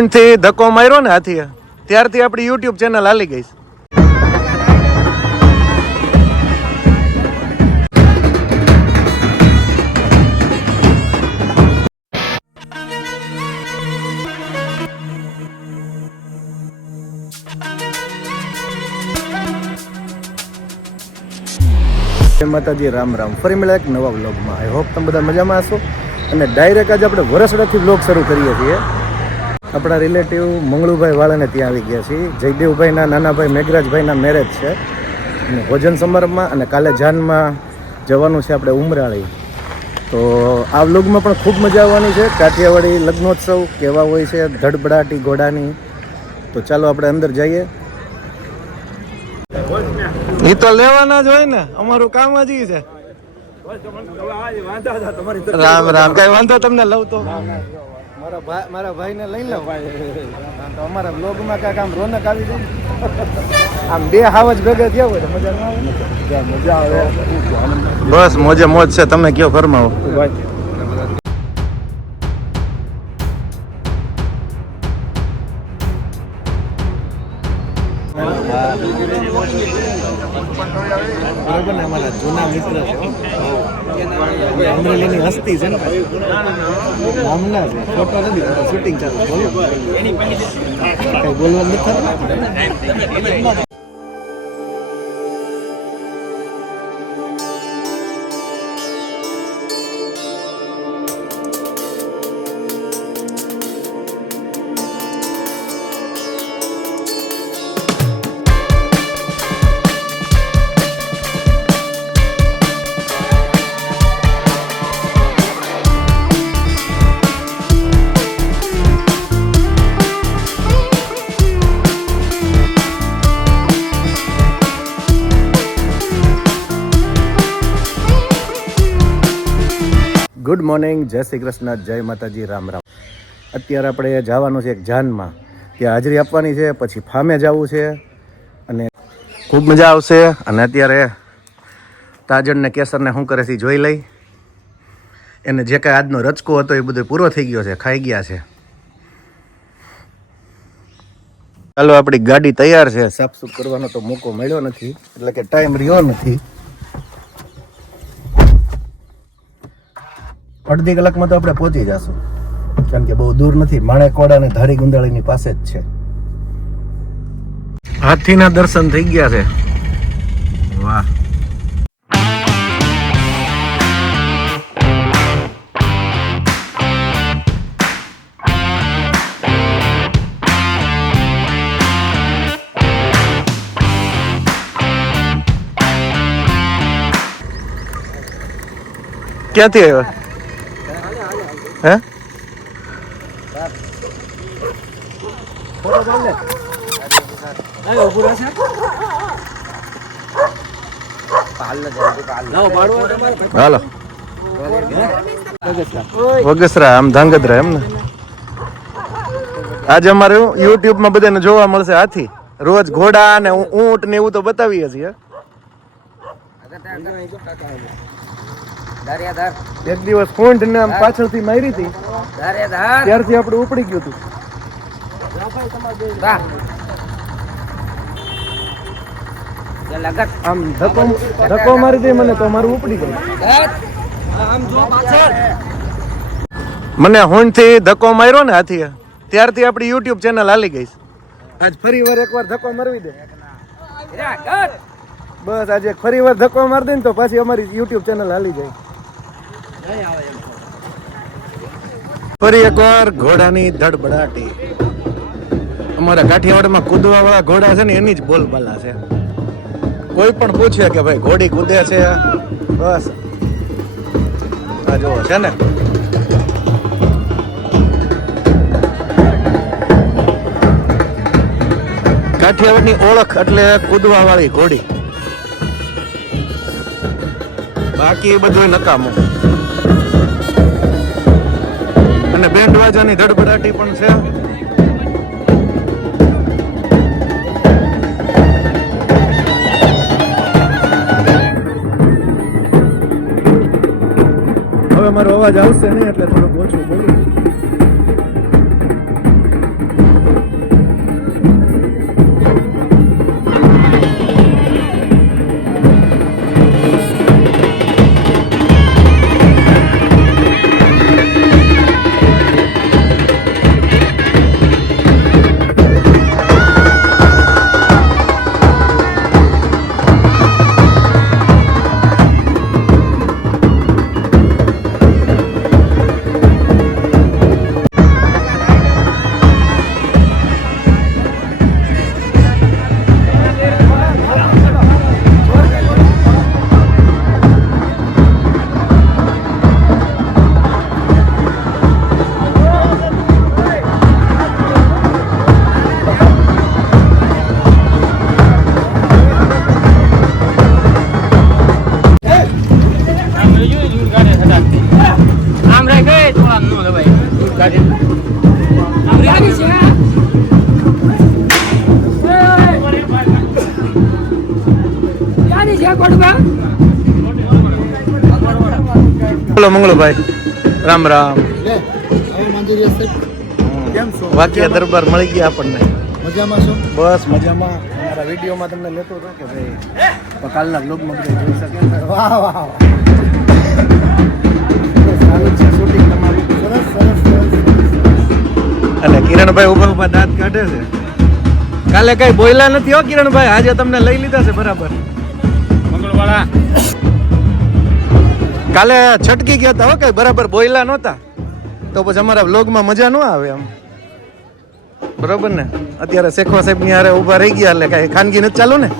હોંઠથી ધક્કો માર્યો ને હાથી ત્યારથી આપણી યુટ્યુબ ચેનલ હાલી ગઈ. માતાજી રામ રામ. ફરી મળ્યા એક નવા વ્લોગમાં. આઈ હોપ તમે બધા મજામાં હશો. અને ડાયરેક્ટ આજે આપણે વરસડાથી વ્લોગ શરૂ કરીએ છીએ. આપણા રિલેટિવ મંગળુભાઈ વાળાને ત્યાં આવી ગયા છીએ. જયદેવભાઈના નાના ભાઈ મેઘરાજભાઈના મેરેજ છે અને ભોજન સમારંભમાં, અને કાલે જાનમાં જવાનું છે આપણે ઉમરાળી. તો આ વ્લોગમાં પણ ખૂબ મજા આવવાની છે. કાઠિયાવાડી લગ્નોત્સવ કેવા હોય છે, ધડબડાટી ઘોડાની. તો ચાલો આપણે અંદર જઈએ. એ તો લેવાના જ હોય ને, અમારું કામ જ છે. રામ રામ. કઈ વાંધો તમને લઉં તો મારા ભાઈને લઈ લઉં તો અમારા બ્લોગમાં કાંઈક આમ રોનક આવી જાય. આમ બે હાવજ ભેગા થયા હોય તો મજા ના આવે. મજા આવે બસ મોજે મોજ છે. તમે કયો ફરમાવો. બરોબર ને, અમારા જૂના મિત્ર છે. અમરેલીની હસ્તી છે ને, મામલા છે. ફોટો નથી, ફોટો શૂટિંગ ચાલુ. કઈ બોલવા નથી. ગુડ મોર્નિંગ, જય શ્રી કૃષ્ણ, જય માતાજી, રામ રામ. અત્યારે આપણે જવાનું છે એક જાનમાં, ત્યાં હાજરી આપવાની છે. પછી ફામે જવું છે અને ખૂબ મજા આવશે. અને અત્યારે તાજણ ને કેસરને શું કરે છે જોઈ લઈ. એને જે કાંઈ આજનો રચકો હતો એ બધો પૂરો થઈ ગયો છે, ખાઈ ગયા છે. ચાલો, આપણી ગાડી તૈયાર છે. સાફસૂફ કરવાનો તો મોકો મળ્યો નથી, એટલે કે ટાઈમ રહ્યો નથી. અડધી કલાકમાં તો આપણે પહોંચી જશું, કારણ કે બહુ દૂર નથી. માણેકવાડા અને ધારી ગુંદાળીની પાસે જ છે. હાથીના દર્શન થઈ ગયા છે. વાહ. ક્યાંથી આવ્યા? હે? હાલો વગસરા, આમ ધાંગધ્રા એમ ને. આજે અમારે યુટ્યુબ માં બધાને જોવા મળશે હાથી. રોજ ઘોડા ને ઊંટ ને એવું તો બતાવીએ છીએ. એક દિવસ ફોન્ટ ને આમ પાછળથી મારી હતી, ત્યારથી આપણે ઉપડી ગયું હતું. આમ ધક્કો મારી દે મને તો મારું ઉપડી ગયું. મને હોંઠથી ધક્કો માર્યો ને હાથી ત્યારથી આપણી યુટ્યુબ ચેનલ હાલી ગઈ. આજ ફરી વાર એકવાર ધક્કો મારવી દે. બસ આજે ફરી વાર ધક્કો મારી દે ને તો પાછી અમારી યુટ્યુબ ચેનલ હાલી જાય. ફરી એકવાર ઘોડાની ધડબડાટી. અમારા કાઠિયાવાડમાં કૂદવા વાળા ઘોડા છે ને એની જ બોલબાલા છે. કોઈ પણ પૂછે કે ભાઈ ઘોડી કૂદે છે, બસ આ જો છે ને. કાઠિયાવાડની ઓળખ એટલે કૂદવા વાળી ઘોડી, બાકી બધું નકામું. અને બેન્ડ વાજાની ધડબડાટી પણ છે. હવે મારો અવાજ આવશે નહીં એટલે થોડુંક ઓછું બોલું. બોલો મંગળુભાઈ, રામ રામ. કેમ છો? વાકીયા દરબાર મળી ગયા આપણને. મજામાં છો? બસ મજામાં. અમારા વિડીયોમાં તમને લેતો હતો કે ભાઈ તો કાલના બ્લોગમાં બધા જોઈ શકે ને. વાહ વાહ વાહ. ચાલુ જ છે શૂટિંગ તમારું. સરસ સરસ સરસ. અને કિરણભાઈ ઉભા ઉભા દાંત કાઢે છે. કાલે કઈ બોયલા નથી હો કિરણભાઈ, આજે તમને લઈ લીધા છે બરાબર. મંગળવાળા કાલે છટકી ગયા હતા હો, કઈ બરાબર બોયલા નહોતા તો પછી અમારા વ્લોગમાં મજા ન આવે એમ. બરોબર ને? અત્યારે શેખવા સાહેબ ની હારે ઉભા રહી ગયા એટલે કઈ ખાનગી નથી ચાલુ ને.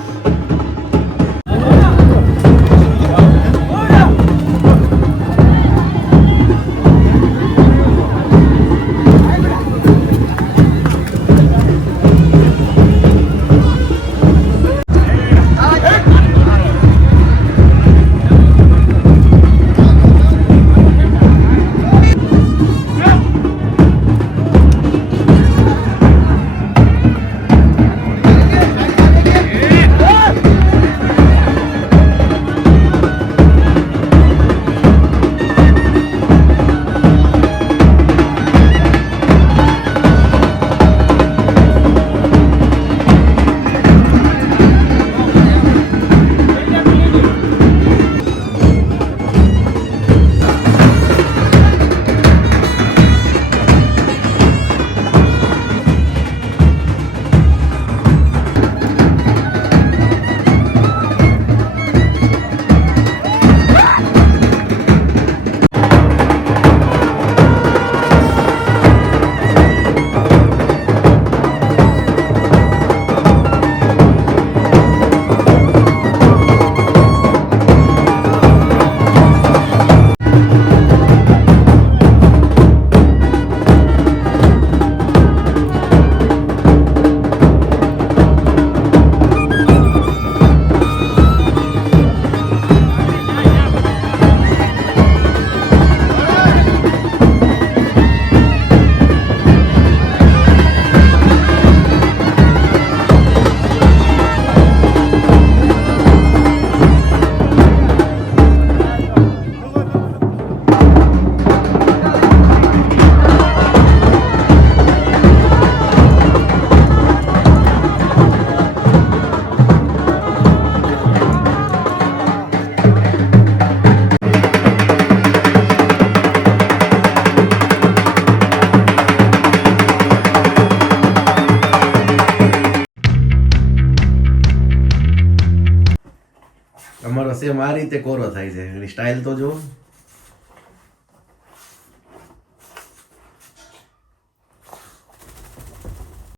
અમારો સેમ આ રીતે કોરો થાય છે. એની સ્ટાઇલ તો જુઓ.